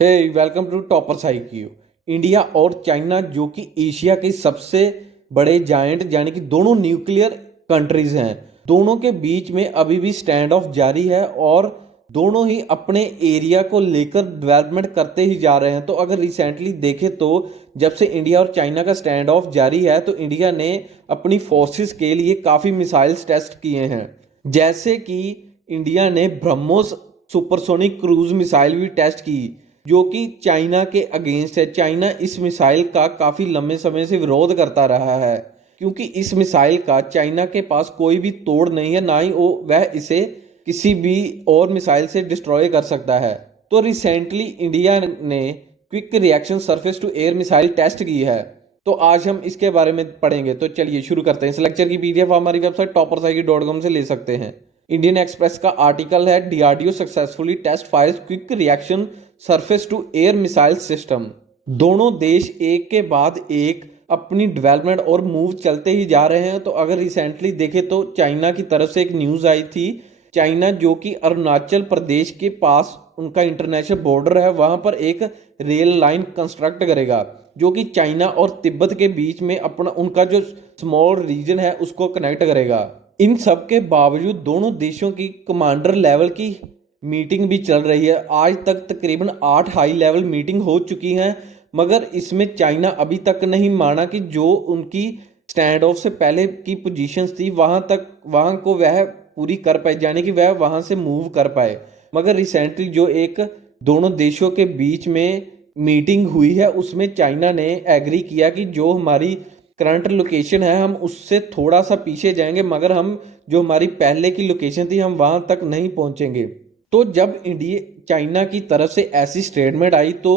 Hey welcome to toppers IQ। India और China जो कि एशिया के सबसे बड़े जायंट यानी कि दोनों न्यूक्लियर कंट्रीज हैं, दोनों के बीच में अभी भी स्टैंड ऑफ जारी है और दोनों ही अपने एरिया को लेकर डेवलपमेंट करते ही जा रहे हैं। तो अगर रिसेंटली देखें तो जब से इंडिया और चाइना का स्टैंड ऑफ जारी है तो इंडिया ने अपनी फोर्सेस के लिए काफ़ी मिसाइल्स टेस्ट किए हैं। जैसे कि इंडिया ने ब्रह्मोस सुपरसोनिक क्रूज मिसाइल भी टेस्ट की जो कि चाइना के अगेंस्ट है। चाइना इस मिसाइल का काफ़ी लंबे समय से विरोध करता रहा है क्योंकि इस मिसाइल का चाइना के पास कोई भी तोड़ नहीं है, ना ही वह इसे किसी भी और मिसाइल से डिस्ट्रॉय कर सकता है। तो रिसेंटली इंडिया ने quick reaction surface to air missile test की है, तो आज हम इसके बारे में पढ़ेंगे। तो चलिए शुरू करते हैं। इस लेक्चर की PDF हमारी वेबसाइट toppersIQ.com से ले सकते हैं। इंडियन एक्सप्रेस का आर्टिकल है DRDO successfully test fires quick reaction surface to air missile system. दोनों देश एक के बाद एक अपनी डेवलपमेंट और मूव चलते ही जा रहे हैं। तो अगर रिसेंटली देखें तो चाइना की तरफ से एक न्यूज़ आई थी। चाइना जो कि अरुणाचल प्रदेश के पास उनका इंटरनेशनल बॉर्डर है, वहां पर एक रेल लाइन कंस्ट्रक्ट करेगा जो कि चाइना और तिब्बत के बीच में अपना उनका जो स्मॉल रीजन है उसको कनेक्ट करेगा। इन सब के बावजूद दोनों देशों की कमांडर लेवल की मीटिंग भी चल रही है। आज तक तकरीबन 8 हाई लेवल मीटिंग हो चुकी हैं, मगर इसमें चाइना अभी तक नहीं माना कि जो उनकी स्टैंड ऑफ से पहले की पोजीशंस थी वहां को वह पूरी कर पाए, यानी कि वह वहां से मूव कर पाए। मगर रिसेंटली जो एक दोनों देशों के बीच में मीटिंग हुई है उसमें चाइना ने एग्री किया कि जो हमारी करंट लोकेशन है हम उससे थोड़ा सा पीछे जाएंगे, मगर हम जो हमारी पहले की लोकेशन थी हम वहां तक नहीं पहुंचेंगे। तो जब इंडिया चाइना की तरफ से ऐसी स्टेटमेंट आई तो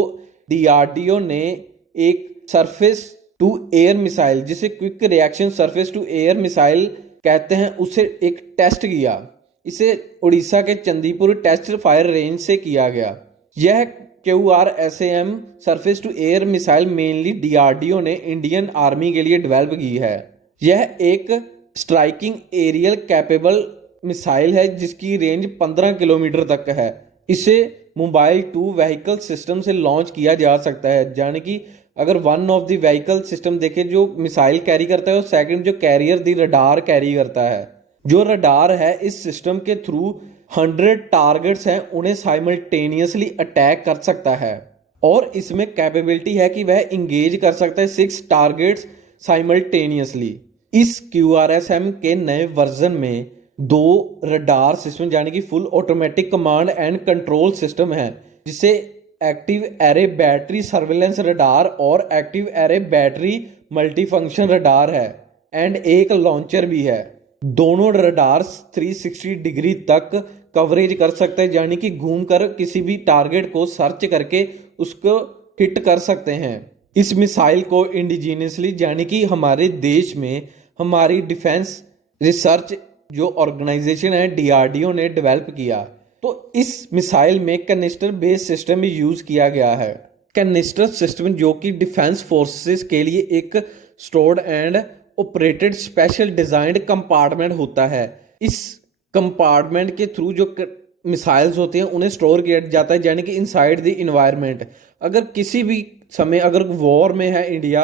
DRDO ने एक सरफेस टू एयर मिसाइल, जिसे quick reaction surface to air missile कहते हैं, उसे एक टेस्ट किया। इसे उड़ीसा के चंदीपुर टेस्ट फायर रेंज से किया गया। यह QRSAM surface to air missile mainly DRDO ने इंडियन आर्मी के लिए डेवलप की है। यह एक स्ट्राइकिंग एरियल कैपेबल मिसाइल है जिसकी रेंज 15 किलोमीटर तक है। इसे मोबाइल टू व्हीकल सिस्टम से लॉन्च किया जा सकता है, यानी कि अगर one of the vehicle system देखें जो मिसाइल कैरी करता है और सेकंड जो कैरियर दी रडार कैरी करता है। जो रडार है इस सिस्टम के थ्रू 100 टारगेट्स हैं उन्हें साइमल्टेनियसली अटैक कर सकता है और इसमें कैपेबिलिटी है कि वह इंगेज कर सकता है 6 टारगेट्स साइमल्टेनियसली। इस QRSAM के नए वर्जन में 2 रडार सिस्टम यानी कि full automatic command and control system है, जिसे active array battery surveillance radar और active array battery multifunction radar है एंड एक लॉन्चर भी है। दोनों रडार 360 डिग्री तक कवरेज कर सकते हैं, यानी कि घूमकर किसी भी टारगेट को सर्च करके उसको हिट कर सकते हैं। इस मिसाइल को इंडिजीनियसली यानी कि हमारे देश में हमारी डिफेंस रिसर्च जो ऑर्गेनाइजेशन है DRDO ने डेवलप किया। तो इस मिसाइल में कैनिस्टर बेस्ड सिस्टम भी यूज किया गया है। कैनिस्टर सिस्टम जो कि डिफेंस फोर्सेस के लिए एक stored and operated special designed compartment होता है। इस कंपार्टमेंट के थ्रू जो मिसाइल्स होते हैं उन्हें स्टोर किया जाता है, यानी कि इनसाइड द इन्वायरमेंट। अगर किसी भी समय अगर वॉर में है इंडिया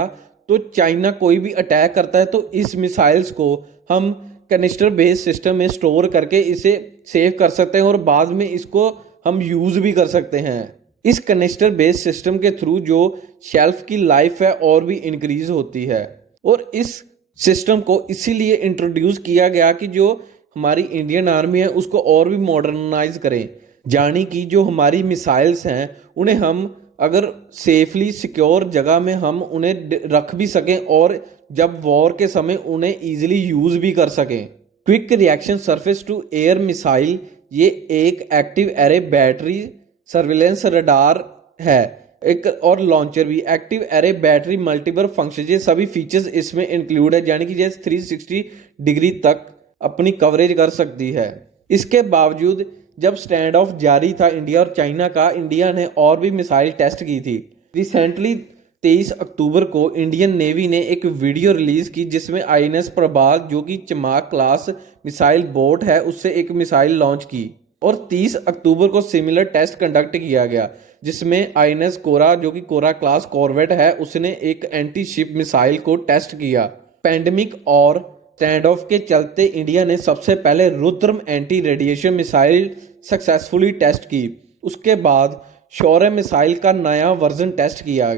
तो चाइना कोई भी अटैक करता है तो इस मिसाइल्स को हम कैनिस्टर बेस्ड सिस्टम में स्टोर करके इसे सेव कर सकते हैं और बाद में इसको हम यूज़ भी कर सकते हैं। इस कैनिस्टर बेस्ड सिस्टम के थ्रू जो शेल्फ की लाइफ है और भी इंक्रीज होती है और इस सिस्टम को इसीलिए इंट्रोड्यूस किया गया कि जो हमारी इंडियन आर्मी है उसको और भी मॉडर्नाइज करें, यानी कि जो हमारी मिसाइल्स हैं उन्हें हम अगर सेफली सिक्योर जगह में हम उन्हें रख भी सकें और जब वॉर के समय उन्हें ईजिली यूज़ भी कर सकें। Quick reaction surface to air missile ये एक active array battery surveillance radar है, एक और लॉन्चर भी। Active array battery multiple function, ये सभी फीचर्स इसमें इंक्लूड है, यानी कि जैसे 360 डिग्री तक अपनी कवरेज कर सकती है। इसके बावजूद जब स्टैंड ऑफ जारी था इंडिया और चाइना का, इंडिया ने और भी मिसाइल टेस्ट की थी। रिसेंटली 23 अक्टूबर को इंडियन नेवी ने एक वीडियो रिलीज की जिसमें INS प्रभात जो कि चमाक क्लास मिसाइल बोट है उससे एक मिसाइल लॉन्च की और 30 अक्टूबर को सिमिलर टेस्ट कंडक्ट किया गया। जिसमें आईएनएस कोरा जो कि कोरा क्लास कॉर्वेट है उसने एक एंटी शिप मिसाइल को टेस्ट किया। पैंडेमिक और स्टैंड ऑफ के चलते इंडिया ने सबसे पहले Rudram anti radiation missile successfully test की। उसके बाद शौर्य मिसाइल का नया वर्जन टेस्ट किया,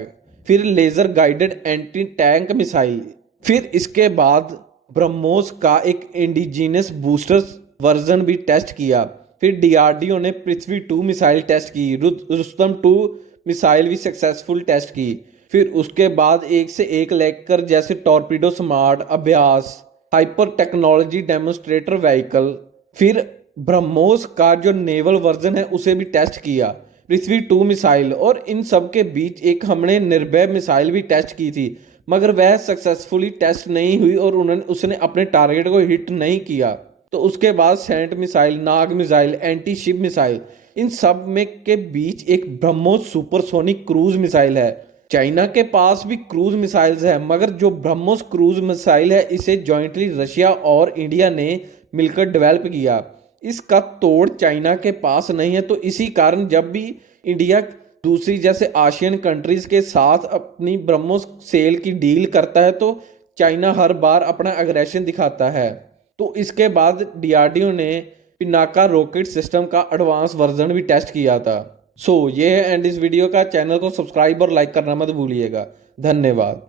फिर laser guided anti tank missile, फिर इसके बाद ब्रह्मोस का एक इंडिजीनस बूस्टर वर्जन भी टेस्ट किया। फिर डीआरडीओ ने पृथ्वी 2 मिसाइल टेस्ट की, रुस्तम 2 मिसाइल भी सक्सेसफुल टेस्ट की। फिर उसके बाद एक से एक लेकर जैसे torpedo smart, Abhyas, hyper technology demonstrator vehicle, फिर ब्रह्मोस का जो नेवल वर्जन है उसे भी टेस्ट किया, पृथ्वी 2 मिसाइल, और इन सब के बीच एक हमने निर्भय मिसाइल भी टेस्ट की थी, मगर वह सक्सेसफुली टेस्ट नहीं हुई और उसने अपने टारगेट को हिट नहीं किया। तो उसके बाद सेंट मिसाइल, नाग मिसाइल, एंटी शिप मिसाइल, इन सब में के बीच एक ब्रह्मोस सुपरसोनिक क्रूज मिसाइल है। चाइना के पास भी क्रूज मिसाइल्स है, मगर जो ब्रह्मोस क्रूज मिसाइल है इसे जॉइंटली रशिया और इंडिया ने मिलकर डेवलप किया। इसका तोड़ चाइना के पास नहीं है। तो इसी कारण जब भी इंडिया दूसरी जैसे आशियन कंट्रीज के साथ अपनी ब्रह्मोस सेल की डील करता है तो चाइना हर बार अपना अग्रेशन दिखाता है। तो इसके बाद डीआरडीओ ने पिनाका रॉकेट सिस्टम का एडवांस वर्जन भी टेस्ट किया था। ये है एंड इस वीडियो का। चैनल को सब्सक्राइब और लाइक करना मत भूलिएगा। धन्यवाद।